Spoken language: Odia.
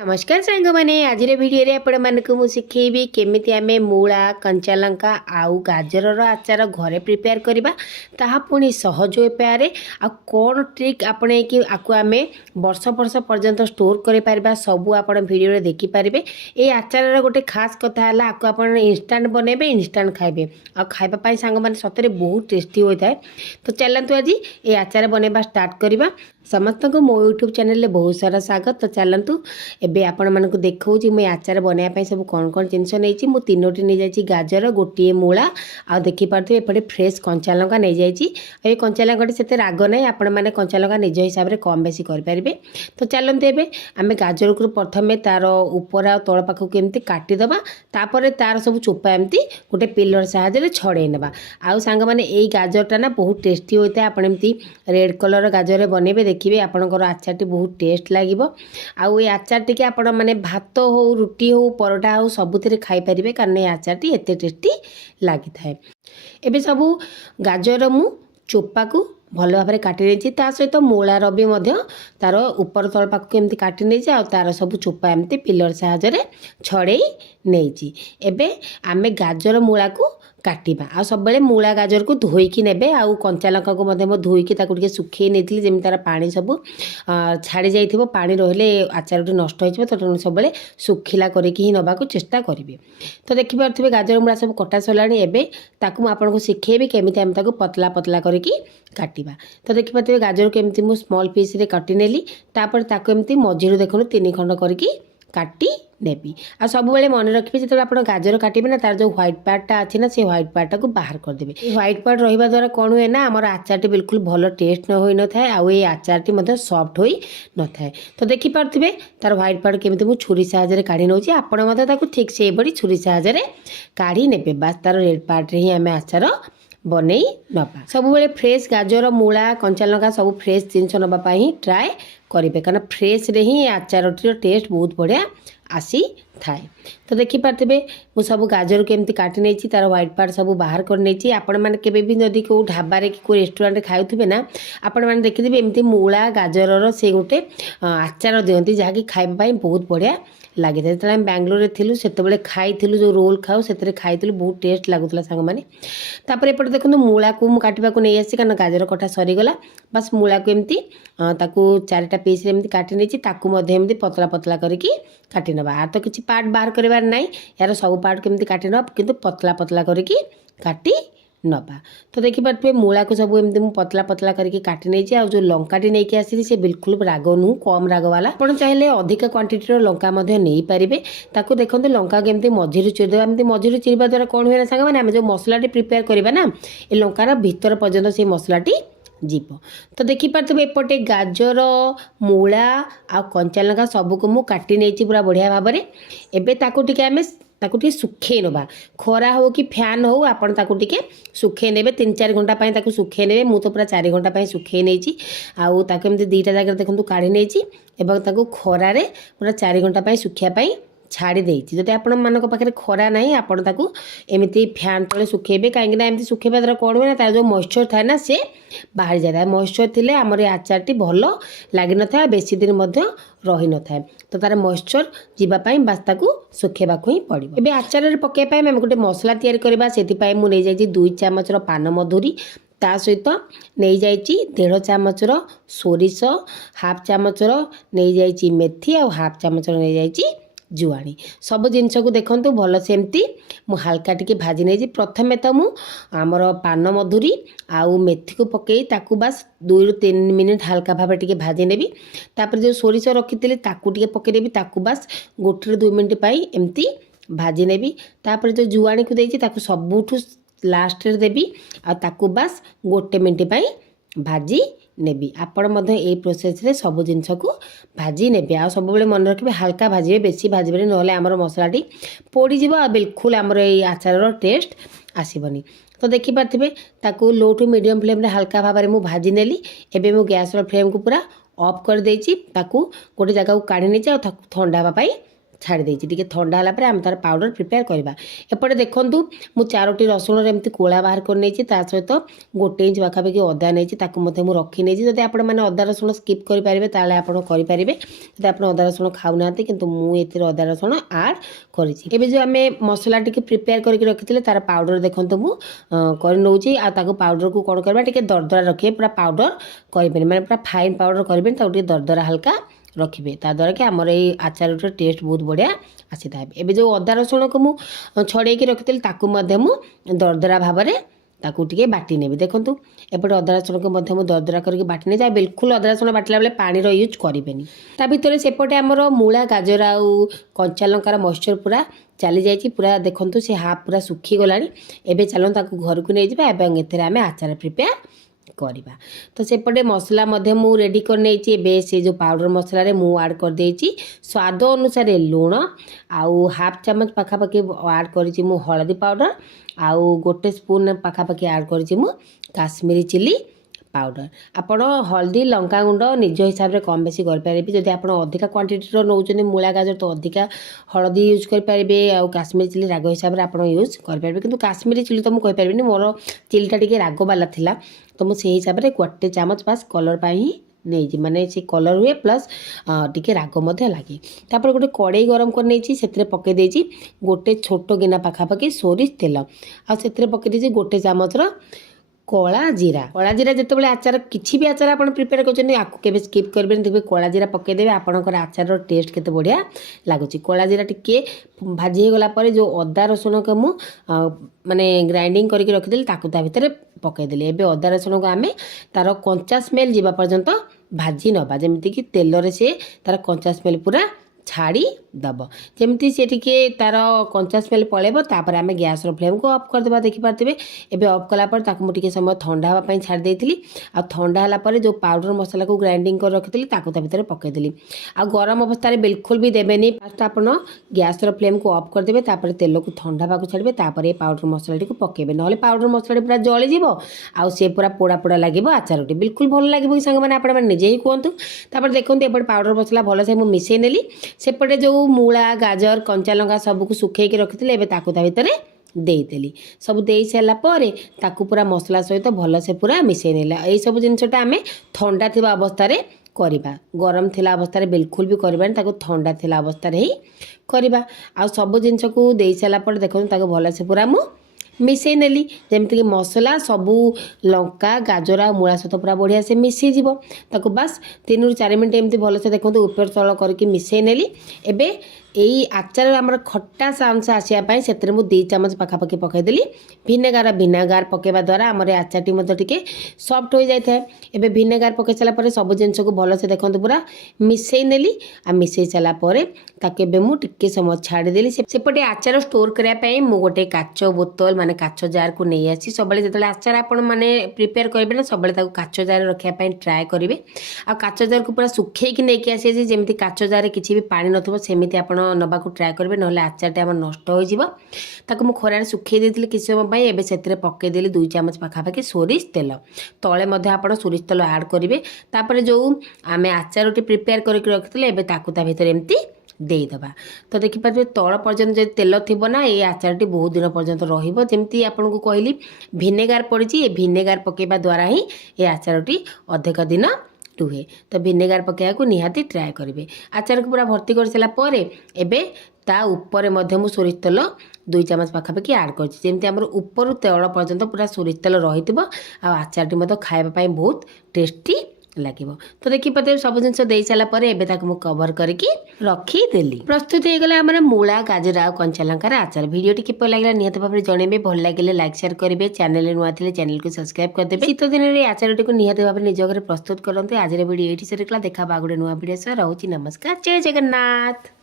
नमस्कार सांग मैंने आज भिडियो रे आपण मानक मु शिखेबी केमिति आमे मूला कंचा लंका आउ गाजर आचार घरे प्रिपेयर करबा ताहा पुणी सहज उपाय आ कोन ट्रिक आपणे कि आकु आमे वर्ष वर्ष पर्यंत स्टोर करि परबा सबु आपण वीडियो रे देखि परबे। ए आचार रे गोटे खास कथा हला आकु आपण इंस्टेंट बनेबे इंस्टेंट खाइबे आ खाइबा पई सांग माने सतरे बहुत टेस्टी होय थाए। तो चलंतु आज ए आचार बनेबा स्टार्ट करबा। समस्त को मो यूट्यूब चैनल बहुत सारा स्वागत। तो चलतु एबे आपण मानक देखौची मैं आचार बनाया सब कौन कौन जिनस नहीं मु तीनोटी नहीं जाइए गाजर गोटे मूला आ देखि पार्थे एपटे फ्रेश कंचा लंका नहीं जाइए। कंचा लंका से राग ना आपण मैंने कंचा लंका निज हिसाब से कम बेसी करें। तो चलते एबे आमे गाजर को प्रथमे तार ऊपर आ तल पाख केमती काटिदेबा तापर तार सब चोपा एमती गोटे पिलर साहाय्य छड़े नेबा। आउ सांग माने एई गाजरटा ना बहुत टेस्टी होता है। आपण एमती रेड कलर गाजर बनेबे देखिए आपणकर आचारटी बहुत टेस्ट लगे। आउ ये आचार टी आप मैंने भात हो रुटी हो परोटा हो सबुथ खाई पारे कारण ये आचारटी एत टेस्टी लगी थाए। एबे सबू गाजर मु चोपा को भल भाव में काटी नहीं सहित मूलार भी तार ऊपर तल पाख केमती काटी नहीं आ तार सब चोपा एमती पिलर साहाय्य छड़े नहीं। एबे आमे गाजर मूला को काटिबा आ सब बेले मूला गाजर को धोईकी नेबे आउ कंचा लंका को धोईकी ताकू टिके सुखई नेथिली जेमि तार पानी सब छाड़ी जाइथिबो। पानी रहले आचार नष्ट होइछबो तो तेणु सब बेले सुखिला करिकी ही नबाकू चेष्टा करिवे। तो देखि पारथिबे गाजर मूला सब कटा सलाणी। एबे ताकू आपनको सिखेबी केमिति हम ताकू पतला पतला करिकी काटिबा। तो देखि पारथिबे गाजर केमिति मु स्मॉल पीस रे काटि नेली तापर ताकू एमिति मझिरु देखनु 3 खंड करिकी काटी नेबी। आ सब बेले मन रखिए जो आप गाजर काटे ना तार जो व्हाइट पार्टा अच्छे ना से व्हाइट पार्टा को बाहर करदेवे। व्हाइट पार्ट रहा द्वारा कौन हुए ना आमर आचारटी बिल्कुल भल टेस्ट न हो न था आउ ये आचारटी सॉफ्ट हो न था। तो देखि पार्थिबे तार व्हाइट पार्ट केमिति मु छुरी साहाय्य काढ़ी नौची आपण ठीक से बड़ी छुरी साहाय्य काढ़ी नेबे। बास तार रेड पार्ट रे ही आमे आचार बनई नबा। सब बेले फ्रेश गाजर मूला कंचा लंका सब फ्रेश जिनस नवाई ट्राए करेंगे कारण फ्रेश रे ही आचारटीर टेस्ट बहुत बढ़िया आसी थाए। तो देखि पार्थिबे मु सब गाजर को एमती काटी नहीं तार व्हाइट पार्ट सब बाहर कर नहीं। आपण मैंने केबे भी नदी को ढाबा कि कोई रेस्टोरेंट खाऊे ना आपण मैंने देखिए एमती मूला गाजर से गोटे आचार दिखती जहाँकि खाइबा बहुत बढ़िया लगी था। जो बेंगलोर थिलु सेतबेले खाइथिलु जो रोल खाऊ से खाइथिलु बहुत टेस्ट लगुला सांग माने। तापर एपटे देखो मूला को काटा को नहीं आसी कारण गाजर कटा सरीगला। बस मूला को एमती ताकू 4टा पीस एमती काटी नहीं ताकू एमती पतला पतला करके काटी नबा। यार तो किसी पार्ट बाहर करबार नाई यार सब पार्ट केमती काटी नबा किंतु पतला पतला करके काटी नबा। तो देखि पार्थिबे मूला को सब एमती मु पतला पतला करके काटी नहीं आ जो लंकाटी नहीं आसी से बिल्कुल राग नु कम राग वाला आपण चाहिले अधिक क्वांटिटी लंका नहीं पारे। ताकू देखते लंका केमती मझिरु चिरदेबा एमती मझिरु चिरबा द्वारा कौन हुए ना सांग माने आमे जो मसलाटी प्रिपेयर करबा ना ए लंकार भीतर पर्यंत से मसलाटी जीव। तो देखि पार्थिबे एपटे गाजर मूला आ कंचा लंका सबको मु काटी नहीं पूरा बढ़िया भाव में। एबे ताकू टिके आमे ताकू टिके सुखे नबा खरा हो कि फैन हो आपण ताकू टिके सुखे नेबे 3-4 घंटा पई ताकू सुखे नेबे। मु तो पूरा 4 घंटा पई सुखे नेची आउ ताकू एमती 2टा जगह देखंतु काढी नेची एवं ताकू खरा रे पूरा 4 घंटा पई सुखिया पई छाड़ी देती। जब आपण मानक पाखे खरा ना आपण ताकू एमती फैन तले सुखेबे कहीं एमती सुखेबा द्वारा कौन हुए ना तार जो मॉइस्चर थाए ना से बाहर जाए। मॉइस्चर थिले आमर आचारटी भल लगी न था बेसी दिन रही न था। तो तार मॉइस्चर जीवाई बास ताकू सुखेबा ही पड़ो। एबे आचार पकेबा आम गोटे मसला तैयारी करबा सेति मु नै जाइछि 2 चामच पान मधुरी ता सहित नहीं जाइछि 1.5 चामच सोरिष 1/2 चामच नहीं जाइछि मेथी और 1/2 चामच नहीं जाइछि जुआणी। सब जिनस को देखंतु भल सेमती मु हल्का टिके भाजी नहीं। प्रथमे तो मु आमर पान मधुरी आउ मेथी को पकई ताकू बस 2-3 मिनिट हल्का भाव टिके भाजी नेबी। तापर जो सोरिष रखी ताकू टिके पकई देबी ताकू बस 1-2 मिनिट पाई एमती भाजी नेबी। तापर जो जुआणी को देइछि ताकू सबुठु लास्ट रे देबी आ ताकू बस 1 मिनिट पाई भाजी नेबी। आपण मध्य ए प्रोसेस रे सब जिनस को भाजी नेबे आ सब बेले मन रखिबे हल्का भाजिबे बेसी भाजिबे नले आमर मसलाटी पोड़ी जिवो आ बिल्कुल आमर ए आचार टेस्ट आसीबनी। तो देखि पारथिबे ताकू लो टू मीडियम फ्लेम रे हल्का भाव में मु भाजी नेली। एबे मु गैस रो फ्लेम को पूरा ऑफ कर देछि ताकू गोटे जगह को काढी नै आ ठंडा हवा पई ଛାଡ଼ି ଦେଇଛି। ଟିକେ ଥଣ୍ଡା ହେଲା ପରେ ଆମେ ତାର ପାଉଡ଼ର ପ୍ରିପେୟାର କରିବା। ଏପଟେ ଦେଖନ୍ତୁ ମୁଁ 4ଟି ରସୁଣର ଏମିତି କୋଳା ବାହାର କରି ନେଇଛି। ତା ସହିତ 1 ଇଞ୍ଚ ପାଖାପାଖି ଅଦା ନେଇଛି, ତାକୁ ମଧ୍ୟ ମୁଁ ରଖି ନେଇଛି। ଯଦି ଆପଣମାନେ ଅଦା ରସୁଣ ସ୍କିପ୍ କରିପାରିବେ ତାହେଲେ ଆପଣ କରିପାରିବେ, ଯଦି ଆପଣ ଅଦା ରସୁଣ ଖାଉନାହାନ୍ତି, କିନ୍ତୁ ମୁଁ ଏଥିରେ ଅଦା ରସୁଣ ଆଡ଼୍ କରିଛି। ଏବେ ଯେଉଁ ଆମେ ମସଲା ଟିକେ ପ୍ରିପେୟାର କରିକି ରଖିଥିଲେ ତାର ପାଉଡ଼ର ଦେଖନ୍ତୁ ମୁଁ କରି ନେଉଛି। ଆଉ ତାକୁ ପାଉଡ଼ରକୁ କ'ଣ କରିବା, ଟିକେ ଦରଦରା ରଖିବେ, ପୁରା ପାଉଡ଼ର କରିବେନି, ମାନେ ପୁରା ଫାଇନ୍ ପାଉଡ଼ର କରିବେନି, ତାକୁ ଟିକେ ଦରଦରା ହାଲକା ରଖିବେ, ତାଦ୍ୱାରା କି ଆମର ଏଇ ଆଚାରଟିର ଟେଷ୍ଟ ବହୁତ ବଢ଼ିଆ ଆସିଥାଏ। ଏବେ ଯେଉଁ ଅଦା ରସୁଣକୁ ମୁଁ ଛଡ଼େଇକି ରଖିଥିଲି ତାକୁ ମଧ୍ୟ ମୁଁ ଦରଦରା ଭାବରେ ତାକୁ ଟିକେ ବାଟି ନେବି। ଦେଖନ୍ତୁ ଏପଟେ ଅଦା ରସୁଣକୁ ମଧ୍ୟ ମୁଁ ଦରଦରା କରିକି ବାଟି ନେଇଛି। ଆଉ ବିଲକୁଲ ଅଦା ରସୁଣ ବାଟିଲା ବେଳେ ପାଣିର ୟୁଜ୍ କରିବେନି। ତା ଭିତରେ ସେପଟେ ଆମର ମୂଳା, ଗାଜର ଆଉ କଞ୍ଚା ଲଙ୍କାର ମଏଶ୍ଚର ପୁରା ଚାଲି ଯାଇଛି। ପୁରା ଦେଖନ୍ତୁ ସେ ହାଫ୍ ପୁରା ଶୁଖିଗଲାଣି। ଏବେ ଚାଲନ୍ତୁ ତାକୁ ଘରକୁ ନେଇଯିବା ଏବଂ ଏଥିରେ ଆମେ ଆଚାର ପ୍ରିପେୟାର କରିବା। ତ ସେପଟେ ମସଲା ମଧ୍ୟ ମୁଁ ରେଡ଼ି କରି ନେଇଛି। ଏବେ ସେ ଯେଉଁ ପାଉଡ଼ର ମସଲାରେ ମୁଁ ଆଡ଼୍ କରିଦେଇଛି ସ୍ୱାଦ ଅନୁସାରେ ଲୁଣ, ଆଉ ହାଫ୍ ଚାମଚ ପାଖାପାଖି ଆଡ଼୍ କରିଛି ମୁଁ ହଳଦୀ ପାଉଡ଼ର, ଆଉ 1 ସ୍ପୁନ୍ ପାଖାପାଖି ଆଡ଼୍ କରିଛି ମୁଁ କାଶ୍ମୀରୀ ଚିଲି ପାଉଡ଼ର। ଆପଣ ହଳଦୀ ଲଙ୍କାଗୁଣ୍ଡ ନିଜ ହିସାବରେ କମ୍ ବେଶୀ କରିପାରିବେ। ଯଦି ଆପଣ ଅଧିକା କ୍ୱାଣ୍ଟିଟିର ନେଉଛନ୍ତି ମୂଳା ଗାଜର ତ ଅଧିକା ହଳଦୀ ୟୁଜ୍ କରିପାରିବେ, ଆଉ କାଶ୍ମୀରୀ ଚିଲି ରାଗ ହିସାବରେ ଆପଣ ୟୁଜ୍ କରିପାରିବେ। କିନ୍ତୁ କାଶ୍ମୀରୀ ଚିଲି ତ ମୁଁ କହିପାରିବିନି, ମୋର ଚିଲିଟା ଟିକେ ରାଗବାଲା ଥିଲା, ତ ମୁଁ ସେଇ ହିସାବରେ 1 ଚାମଚ ବାସ୍ କଲର୍ ପାଇଁ ହିଁ ନେଇଛି, ମାନେ ସେ କଲର୍ ହୁଏ ପ୍ଲସ୍ ଟିକେ ରାଗ ମଧ୍ୟ ଲାଗେ। ତାପରେ ଗୋଟେ କଡ଼େଇ ଗରମ କରି ନେଇଛି, ସେଥିରେ ପକାଇ ଦେଇଛି 1 ଛୋଟ ଗିନା ପାଖାପାଖି ସୋରିଷ ତେଲ, ଆଉ ସେଥିରେ ପକାଇ ଦେଇଛି 1 ଚାମଚର କଳା ଜିରା। କଳା ଜିରା ଯେତେବେଳେ ଆଚାର କିଛି ବି ଆଚାର ଆପଣ ପ୍ରିପେୟାର କରୁଛନ୍ତି ଆକୁ କେବେ ସ୍କିପ୍ କରିବେନି, ଦେଖିବେ କଳା ଜିରା ପକାଇଦେବେ, ଆପଣଙ୍କର ଆଚାରର ଟେଷ୍ଟ କେତେ ବଢ଼ିଆ ଲାଗୁଛି। କଳା ଜିରା ଟିକେ ଭାଜି ହେଇଗଲା ପରେ ଯେଉଁ ଅଦା ରସୁଣକୁ ମୁଁ ମାନେ ଗ୍ରାଇଣ୍ଡିଙ୍ଗ କରିକି ରଖିଥିଲି ତାକୁ ତା ଭିତରେ ପକାଇଦେଲି। ଏବେ ଅଦା ରସୁଣକୁ ଆମେ ତାର କଞ୍ଚା ସ୍ମେଲ୍ ଯିବା ପର୍ଯ୍ୟନ୍ତ ଭାଜି ନେବା, ଯେମିତିକି ତେଲରେ ସେ ତାର କଞ୍ଚା ସ୍ମେଲ୍ ପୁରା ଛାଡ଼ି ଦେବ। ଯେମିତି ସେ ଟିକେ ତାର କଞ୍ଚା ସ୍ମେଲ୍ ପଳେଇବ, ତାପରେ ଆମେ ଗ୍ୟାସ୍ର ଫ୍ଲେମ୍କୁ ଅଫ୍ କରିଦେବା। ଦେଖିପାରୁଥିବେ ଏବେ ଅଫ୍ କଲା ପରେ ତାକୁ ମୁଁ ଟିକେ ସମୟ ଥଣ୍ଡା ହେବା ପାଇଁ ଛାଡ଼ି ଦେଇଥିଲି। ଆଉ ଥଣ୍ଡା ହେଲା ପରେ ଯେଉଁ ପାଉଡ଼ର ମସଲାକୁ ଗ୍ରାଇଣ୍ଡିଙ୍ଗ କରି ରଖିଥିଲି ତାକୁ ତା ଭିତରେ ପକାଇଦେଲି। ଆଉ ଗରମ ଅବସ୍ଥାରେ ବିଲକୁଲ ବି ଦେବେନି, ଫାଷ୍ଟ ଆପଣ ଗ୍ୟାସ୍ର ଫ୍ଲେମ୍କୁ ଅଫ୍ କରିଦେବେ, ତାପରେ ତେଲକୁ ଥଣ୍ଡା ହେବାକୁ ଛାଡ଼ିବେ, ତାପରେ ଏ ପାଉଡ଼ର ମସଲାଟିକୁ ପକାଇବେ, ନହେଲେ ପାଉଡ଼ର ମସଲାଟି ପୁରା ଜଳିଯିବ ଆଉ ସେ ପୁରା ପୋଡ଼ା ପୋଡ଼ା ଲାଗିବ। ଆଚାରଟି ବିଲକୁଲ ଭଲ ଲାଗିବ କି ସାଙ୍ଗମାନେ, ଆପଣମାନେ ନିଜେ ହିଁ କୁହନ୍ତୁ। ତାପରେ ଦେଖନ୍ତୁ ଏପଟେ ପାଉଡ଼ର ମସଲା ଭଲସେ ମୁଁ ମିଶାଇ ନେଲି। ସେପଟେ ଯେଉଁ ମୂଳା, ଗାଜର, କଞ୍ଚା ଲଙ୍କା ସବୁକୁ ଶୁଖେଇକି ରଖିଥିଲେ ଏବେ ତାକୁ ତା ଭିତରେ ଦେଇଦେଲି। ସବୁ ଦେଇ ସାରିଲା ପରେ ତାକୁ ପୁରା ମସଲା ସହିତ ଭଲସେ ପୁରା ମିଶାଇ ନେଲା। ଏଇସବୁ ଜିନିଷଟା ଆମେ ଥଣ୍ଡା ଥିବା ଅବସ୍ଥାରେ କରିବା, ଗରମ ଥିଲା ଅବସ୍ଥାରେ ବିଲକୁଲ ବି କରିବାନି, ତାକୁ ଥଣ୍ଡା ଥିଲା ଅବସ୍ଥାରେ ହିଁ କରିବା। ଆଉ ସବୁ ଜିନିଷକୁ ଦେଇ ସାରିଲା ପରେ ଦେଖନ୍ତୁ ତାକୁ ଭଲସେ ପୁରା ମୁଁ ମିଶାଇ ନେଲି, ଯେମିତିକି ମସଲା ସବୁ ଲଙ୍କା, ଗାଜର ଆଉ ମୂଳା ସହିତ ପୁରା ବଢ଼ିଆ ସେ ମିଶିଯିବ। ତାକୁ ବାସ୍ 3 ରୁ 4 ମିନିଟ୍ ଏମିତି ଭଲସେ ଦେଖନ୍ତୁ ଉପର ତଳ କରିକି ମିଶାଇ ନେଲି। ଏବେ ଏଇ ଆଚାର ଆମର ଖଟାସ ଅଂଶ ଆସିବା ପାଇଁ ସେଥିରେ ମୁଁ 2 ଚାମଚ ପାଖାପାଖି ପକାଇଦେଲି ଭିନେଗାର। ଭିନେଗାର ପକାଇବା ଦ୍ୱାରା ଆମର ଏ ଆଚାରଟି ମଧ୍ୟ ଟିକେ ସଫ୍ଟ ହୋଇଯାଇଥାଏ। ଏବେ ଭିନେଗାର ପକାଇ ସାରିଲା ପରେ ସବୁ ଜିନିଷକୁ ଭଲସେ ଦେଖନ୍ତୁ ପୁରା ମିଶାଇ ନେଲି। ଆଉ ମିଶାଇ ସାରିଲା ପରେ ତାକୁ ଏବେ ମୁଁ ଟିକେ ସମୟ ଛାଡ଼ିଦେଲି। ସେପଟେ ଆଚାର ଷ୍ଟୋର କରିବା ପାଇଁ ମୁଁ ଗୋଟେ କାଚ ବୋତଲ ମାନେ କାଚ ଜାରକୁ ନେଇ ଆସିଛି। ସବୁବେଳେ ଯେତେବେଳେ ଆଚାର ଆପଣ ମାନେ ପ୍ରିପେୟାର କରିବେ ନା, ସବୁବେଳେ ତାକୁ କାଚ ଜାରରେ ରଖିବା ପାଇଁ ଟ୍ରାଏ କରିବେ। ଆଉ କାଚ ଜାରକୁ ପୁରା ଶୁଖେଇକି ନେଇକି ଆସିଛି, ଯେମିତି କାଚ ଜାରରେ କିଛି ବି ପାଣି ନଥିବ ସେମିତି ଆପଣ ନେବାକୁ ଟ୍ରାଏ କରିବେ, ନହେଲେ ଆଚାରଟି ଆମର ନଷ୍ଟ ହୋଇଯିବ। ତାକୁ ମୁଁ ଖରାରେ ଶୁଖେଇ ଦେଇଥିଲି କିଛି ସମୟ ପାଇଁ। ଏବେ ସେଥିରେ ପକାଇଦେଲି 2 ଚାମଚ ପାଖାପାଖି ସୋରିଷ ତେଲ, ତଳେ ମଧ୍ୟ ଆପଣ ସୋରିଷ ତେଲ ଆଡ଼୍ କରିବେ। ତାପରେ ଯେଉଁ ଆମେ ଆଚାରଟି ପ୍ରିପେୟାର କରିକି ରଖିଥିଲେ ଏବେ ତାକୁ ତା ଭିତରେ ଏମିତି ଦେଇଦେବା। ତ ଦେଖିପାରିବେ ତଳ ପର୍ଯ୍ୟନ୍ତ ଯଦି ତେଲ ଥିବ ନା ଏଇ ଆଚାରଟି ବହୁତ ଦିନ ପର୍ଯ୍ୟନ୍ତ ରହିବ। ଯେମିତି ଆପଣଙ୍କୁ କହିଲି ଭିନେଗାର ପଡ଼ିଛି, ଏ ଭିନେଗାର ପକାଇବା ଦ୍ୱାରା ହିଁ ଏ ଆଚାରଟି ଅଧିକ ଦିନ ରୁହେ। ତ ଭିନେଗାର ପକାଇବାକୁ ନିହାତି ଟ୍ରାଏ କରିବେ। ଆଚାରକୁ ପୁରା ଭର୍ତ୍ତି କରିସାରିଲା ପରେ ଏବେ ତା ଉପରେ ମଧ୍ୟ ମୁଁ ସୋରିଷ ତେଲ 2 ଚାମଚ ପାଖାପାଖି ଆଡ଼୍ କରିଛି, ଯେମିତି ଆମର ଉପରୁ ତଳ ପର୍ଯ୍ୟନ୍ତ ପୁରା ସୋରିଷ ତେଲ ରହିଥିବ। ଆଉ ଆଚାରଟି ମଧ୍ୟ ଖାଇବା ପାଇଁ ବହୁତ ଟେଷ୍ଟି ଲାଗିବ। ତ ଦେଖିପାରୁଥିବେ ସବୁ ଜିନିଷ ଦେଇ ସାରିଲା ପରେ ଏବେ ତାକୁ ମୁଁ କଭର କରିକି ରଖିଦେଲି। ପ୍ରସ୍ତୁତ ହେଇଗଲା ଆମର ମୂଳା, ଗାଜର ଆଉ କଞ୍ଚା ଲଙ୍କାର ଆଚାର। ଭିଡ଼ିଓଟି କିପରି ଲାଗିଲା ନିହାତି ଭାବରେ ଜଣେଇବେ। ଭଲ ଲାଗିଲେ ଲାଇକ୍ ସେୟାର କରିବେ। ଚ୍ୟାନେଲରେ ନୂଆ ଥିଲେ ଚ୍ୟାନେଲକୁ ସବସ୍କ୍ରାଇବ କରିଦେବେ। ଶୀତ ଦିନରେ ଆଚାରଟିକୁ ନିହାତି ଭାବରେ ନିଜ ଘରେ ପ୍ରସ୍ତୁତ କରନ୍ତୁ। ଆଜିର ଭିଡ଼ିଓ ଏଇଠି ସରିଗଲା। ଦେଖା ହବା ଗୋଟେ ନୂଆ ଭିଡ଼ିଓ ସହ। ରହୁଛି ନମସ୍କାର, ଜୟ ଜଗନ୍ନାଥ।